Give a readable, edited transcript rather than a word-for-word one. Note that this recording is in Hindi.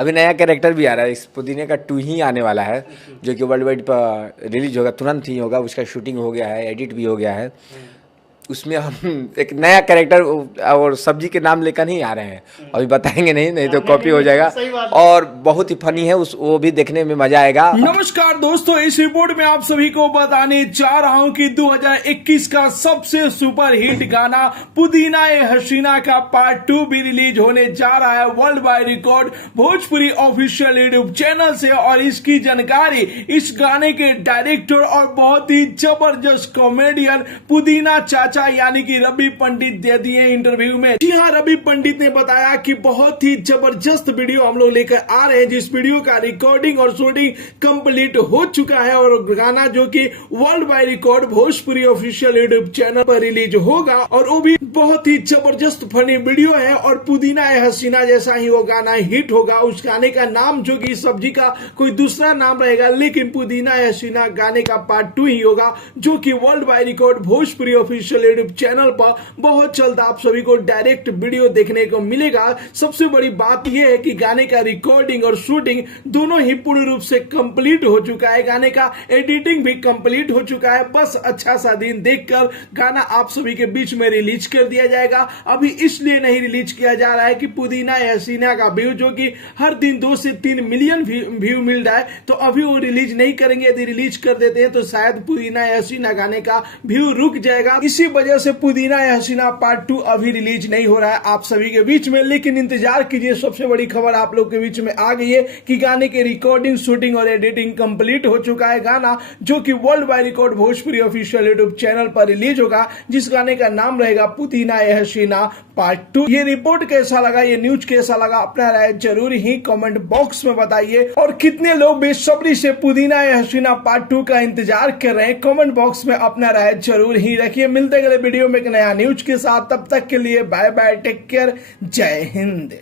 अभी नया कैरेक्टर भी आ रहा है, इस पुदीने का 2 ही आने वाला है, जो कि वर्ल्ड वाइड पर रिलीज होगा, तुरंत ही होगा। उसका शूटिंग हो गया है, एडिट भी हो गया है। उसमें हम एक नया कैरेक्टर और सब्जी के नाम लेकर ही आ रहे हैं, अभी बताएंगे नहीं तो कॉपी हो जाएगा। और बहुत ही फनी है, उस वो भी देखने में मजा आएगा। नमस्कार दोस्तों, इस रिपोर्ट में आप सभी को बताने जा रहा हूं कि 2021 का सबसे सुपर हिट गाना पुदीना ए हसीना का पार्ट 2 भी रिलीज होने जा रहा है world wide record Bhojpuri official YouTube channel से। और इसकी जानकारी इस गाने के डायरेक्टर और बहुत ही जबरदस्त कॉमेडियन पुदीना चाचा यानी कि रवि पंडित दे दिए इंटरव्यू में। जी हाँ, रवि पंडित ने बताया कि बहुत ही जबरदस्त वीडियो हम लोग लेकर आ रहे हैं, जिस वीडियो का रिकॉर्डिंग और शूटिंग कंप्लीट हो चुका है और गाना जो कि world wide record Bhojpuri official YouTube channel पर रिलीज होगा। और वो भी बहुत ही जबरदस्त फनी वीडियो है और पुदीना ए हसीना जैसा ही वो गाना हिट होगा। उस गाने का नाम जो कि सब्जी का कोई दूसरा नाम रहेगा, लेकिन पुदीना ए हसीना गाने का पार्ट 2 ही होगा, जो कि world wide record Bhojpuri official YouTube channel पर बहुत जल्द आप सभी को डायरेक्ट वीडियो देखने को मिलेगा। सबसे बड़ी बात यह है कि गाने का रिकॉर्डिंग और शूटिंग दोनों ही पूर्ण रूप से कंप्लीट हो चुका है, गाने का एडिटिंग भी कंप्लीट हो चुका है। बस अच्छा सा दिन देखकर गाना आप सभी के बीच में रिलीज कर दिया जाएगा। अभी इसलिए नहीं रिलीज किया जा रहा है कि पुदीना ए हसीना का व्यू जो कि हर दिन 2 से 3 मिलियन व्यू मिल रहा है, तो अभी वो रिलीज नहीं करेंगे। यदि रिलीज कर देते हैं तो शायद पुदीना ए हसीना गाने का व्यू रुक जाएगा। इसी वजह से पुदीना ए हसीना पार्ट 2 अभी रिलीज नहीं हो रहा है आप सभी के बीच में। लेकिन इंतजार कीजिए, सबसे बड़ी खबर आप लोग के बीच में आ गई है कि गाने के रिकॉर्डिंग, शूटिंग और एडिटिंग कंप्लीट हो चुका है। गाना जो कि world wide record Bhojpuri official YouTube channel पर रिलीज होगा, जिस गाने का नाम रहेगा पुदीना ए हसीना पार्ट 2। ये रिपोर्ट कैसा लगा, ये न्यूज कैसा लगा, अपना राय जरूर ही कमेंट बॉक्स में बताइए। और कितने लोग बेसब्री से पुदीना ए हसीना पार्ट 2 का इंतजार कर रहे हैं, कमेंट बॉक्स में अपना राय जरूर ही रखिए। मिलते अगले वीडियो में एक नया न्यूज के साथ, तब तक के लिए बाय बाय, टेक केयर, जय हिंद।